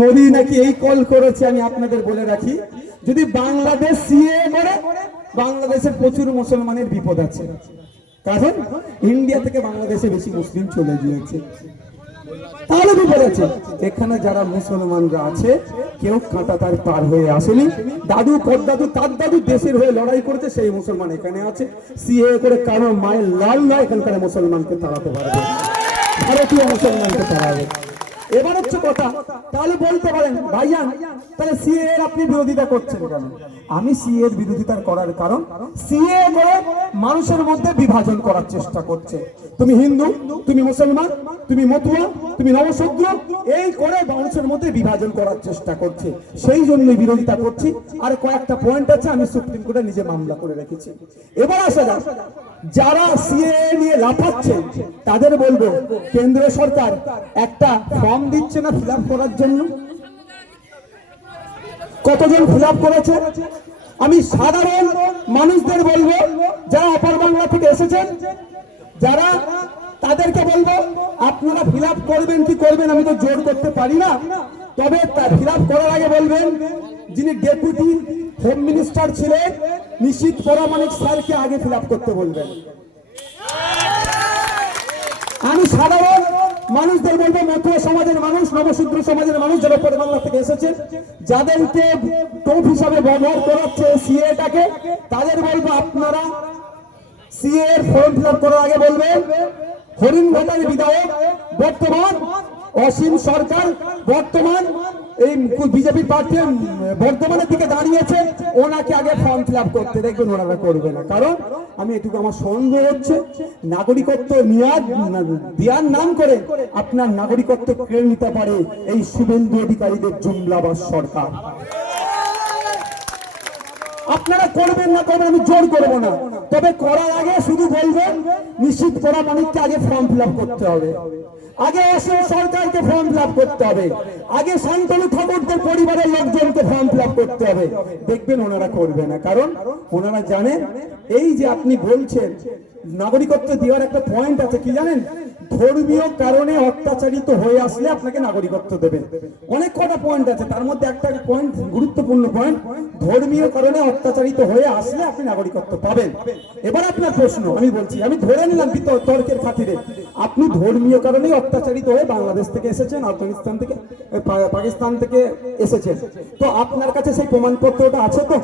মোদি নাকি এই কল করেছে। আমি আপনাদের বলে রাখি, যদি বাংলাদেশ সিএ করে বাংলাদেশের প্রচুর মুসলমানের বিপদ আছে, কারণ ইন্ডিয়া থেকে বাংলাদেশে বেশি মুসলিম চলে গিয়েছে, তাহলে বিপদ আছে। এখানে যারা মুসলমানরা আছে কেউ কাঁটা তার পার হয়ে আসেনি। দাদু পরদাদু তার দাদু দেশের হয়ে লড়াই করেছে, সেই মুসলমান এখানে আছে। সিএ করে কারো মায়ের লাল নয় এখানকার মুসলমানকে তাড়াতে পারবে, ভারতীয় মুসলমানকে তাড়াবে। এবার হচ্ছে কথা, তাহলে বলতে পারেন ভাইজান তাহলে সিএ এর আপনি বিরোধিতা করছেন কেন? আমি সিএ এর বিরোধিতা করার কারণ, সিএ করে মানুষের মধ্যে বিভাজন করার চেষ্টা করছে। তুমি হিন্দু, তুমি মুসলমান, তুমি মতুয়া, তুমি নবশূদ্র, এই করে মানুষের মধ্যে বিভাজন করার চেষ্টা করছে। সেই জন্যই বিরোধিতা করছি। আর কয়েকটা পয়েন্ট আছে, আমি সুপ্রিম কোর্টে নিজে মামলা করে রেখেছি। এবার আসা যাক, যারা সিএ নিয়ে লাফাচ্ছে তাদের বলবো, কেন্দ্র সরকার একটা ফর্ম দিচ্ছে না ফিল আপ করার জন্য? কতজন ফিল আপ করেছে? আমি সাধারণ মানুষদের বলবো, যারা অপর বাংলা থেকে এসেছেন, যারা তাদেরকে বলবো আপনারা ফিল আপ করবেন কি করবেন আমি তো জোর করতে পারি না, তবে ফিল আপ করার আগে বলবেন যিনি ডেপুটি হোম মিনিস্টার ছিলেন নিশীথ পরামানিক স্যারকে আগে ফিল আপ করতে বলবেন। আমি সাধারণ মানুষদের বলবো, মতুয়া সমাজের মানুষ, নবশূদ্র সমাজের মানুষ, যারা পরে বাংলা থেকে এসেছেন, যাদেরকে টোপ হিসাবে ব্যবহার করাচ্ছে সিএটাকে, তাদের বলবো আপনারা সিএ এর ফর্ম ফিল আপ করার আগে বলবেন হরিণঘাটার বিধায়ক বর্তমান অসীম সরকার, বর্তমান এই বিজেপি পার্টি বর্তমানের দিকে দাঁড়িয়েছে, ওনাকে আগে ফর্ম ফিল আপ করতে দেখবেন, ওনারা করবে না। কারণ আমি এটুকু আমার সন্দেহ হচ্ছে, নাগরিকত্ব দেওয়ার নাম করে আপনার নাগরিকত্ব কেড়ে নিতে পারে এই শুভেন্দু অধিকারীদের জুমলাবাস সরকার। আপনারা করবেন না করবেন, আমি জোর করবো না, তবে করার আগে শুধু বলবেন নিশ্চিত পরামানিককে আগে ফর্ম ফিল আপ করতে হবে, আগে অসীম সরকারকে ফর্ম ফিল আপ করতে হবে, আগে শান্তনু ঠাকুরদের পরিবারের লোকজনকে ফর্ম ফিল আপ করতে হবে। দেখবেন ওনারা করবে না, কারণ ওনারা জানেন এই যে আপনি বলছেন নাগরিকত্ব দেওয়ার একটা পয়েন্ট আছে, কি জানেন? ধর্মীয় কারণে অত্যাচারিত হয়ে আসলে আপনাকে নাগরিকত্ব দেবে। অনেক কটা পয়েন্ট আছে, তার মধ্যে একটা পয়েন্ট গুরুত্বপূর্ণ পয়েন্ট, ধর্মীয় কারণে অত্যাচারিত হয়ে আসলে আপনি নাগরিকত্ব পাবেন। এবার আপনার প্রশ্ন আমি বলছি, আমি ধরে নিলাম তর্কের খাতিরে আপনি ধর্মীয় কারণেই অত্যাচারিত হয়ে বাংলাদেশ থেকে এসেছেন, আফগানিস্তান থেকে, পাকিস্তান থেকে এসেছেন, তো আপনার কাছে সেই প্রমাণপত্রটা আছে তো?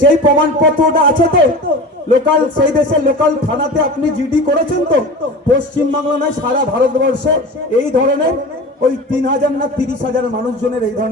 সেই প্রমাণপত্রটা আছে তো? লোকাল সেই দেশের লোকাল থানাতে আপনি জিডি করেছেন তো? পশ্চিমবাংলা নয় সারা ভারতবর্ষে এই ধরনের ওই 3,000 না 30,000 মানুষজনের এই ধরনের